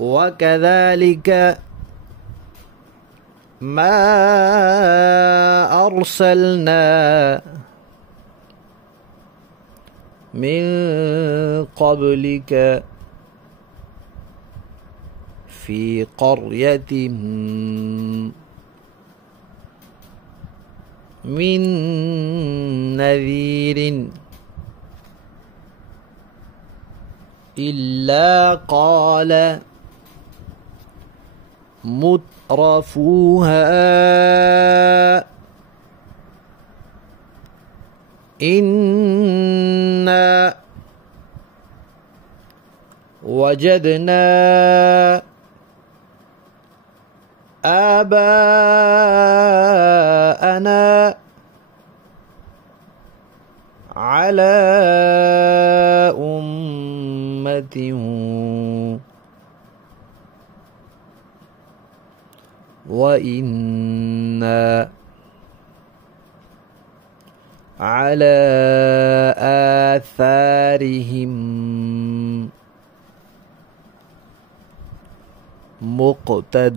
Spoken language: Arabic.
وكذلك ما أرسلنا من قبلك في قرية من نذير إلا قال مترفوها إنا وجدنا آباءنا على أمة وإنا على آثارهم مقتدون.